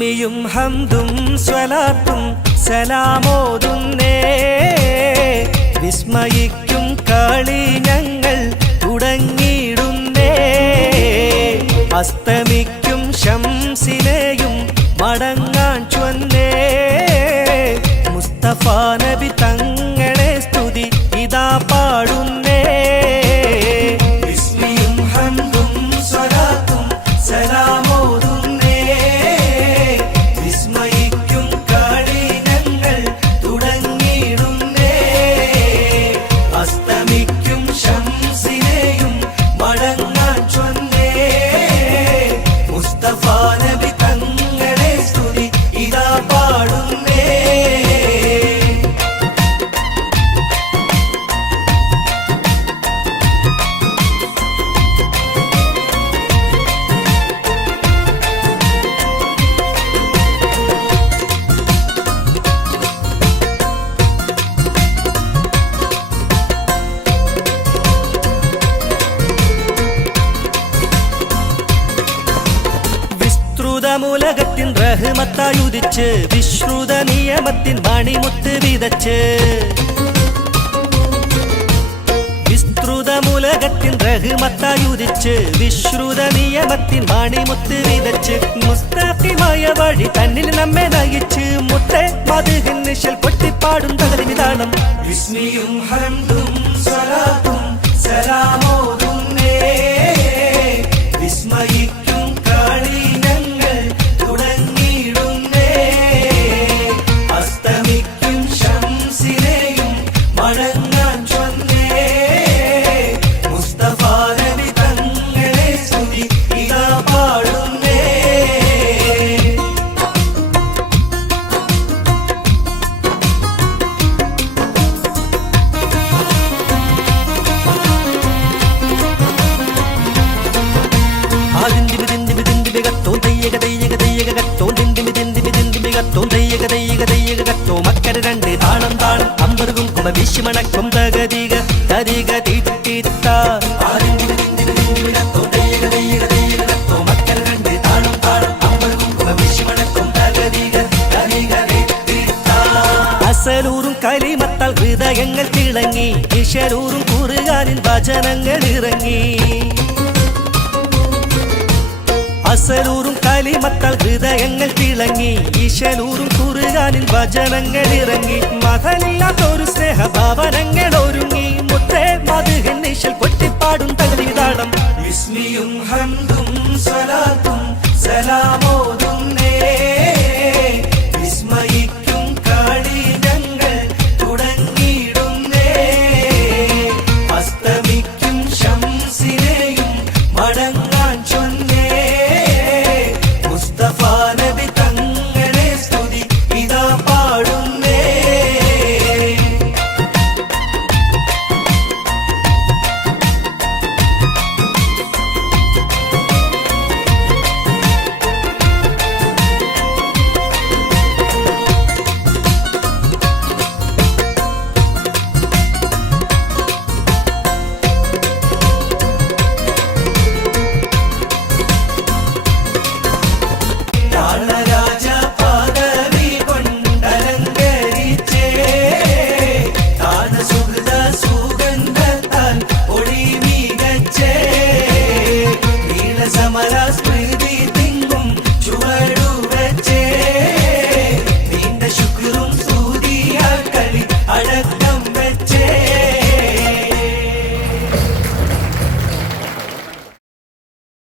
ബിസ്മിയും ഹംദും സ്വലാത്തും സലാമോതുന്നേ വിസ്മയിക്കും കളി ഞങ്ങൾ തുടങ്ങിയിടുന്നേ അസ്തമിക്കും ശംസിനെയും മടങ്ങാൻ ചൊന്നേ മുസ്തഫ നബി തങ്ങളെ സ്തുതി ഇതാ പാടുന്നേ ബിസ്മിയും ഹംദും സ്വലാത്തും സലാമോതുന്നേ വിസ്മയിക്കും കളി ഞങ്ങൾ തുടങ്ങിയിടുന്നേ അസ്തമിക്കും ശംസിനെയും മടങ്ങാൻ ചൊന്നേ മുസ്തഫ നബി തങ്ങളെ സ്തുതി ഇതാ പാടുന്നേ മൂലകത്തിൻ റഹ്മത്തായുദിച്ച് വിശ്രുത നിയമത്തിൻ മണിമുത്ത് വിതച്ച് വിസ്തൃത മൂലകത്തിൻ റഹ്മത്തായുദിച്ച് വിശ്രുത നിയമത്തിൻ മണിമുത്ത് വിതച്ച് മുസ്തഖിമായ വഴി തന്നിൽ നമ്മെ നയിച്ച് മുത്തേ മദ്ഹിൻ നിശൽ പൊട്ടിപ്പാടും തകലിവിതാണം ബിസ്മിയും ഹംദും സ്വലാത്തും സലാമോതുന്നേ വിസ്മയിക്കും കളി ഞങ്ങൾ തുടങ്ങിയിടുന്നേ അസ്തമിക്കും ശംസിനെയും മടങ്ങാൻ ചൊന്നേ മുസ്തഫ നബി തങ്ങളെ സ്തുതി ഇതാ പാടുന്നേ മക്കര രണ്ട് താളം താളം അമ്പർകും കുമ വിശ്വമണക്കും തകതിക തരിക തിത്തിത്ത മക്കര രണ്ട് താളം താളം അമ്പർകും കുമ വിശ്വമണക്കും തകതിക തരിക തിത്തിത്ത അസലൂറും കലിമത്താൽ ഹൃദയങ്ങൾ തിളങ്ങി ഇശരൂറും കുറുകാനിൽ വചനങ്ങൾ ഇറങ്ങി അസലൂറും കലിമത്താൽ ഹൃദയങ്ങൾ തിളങ്ങി ഈശലൂറും കുറുകാനിൽ വചനങ്ങൾ ഇറങ്ങി മകനില്ലാത്തൊരു സ്നേഹഭാവനങ്ങൾ ഒരുങ്ങി മുത്തേ മദ്ഹിൻ നിശൽ പൊട്ടിപ്പാടും തകലിവിതാളം ബിസ്മിയും ഹംദും സ്വലാത്തും സലാമോ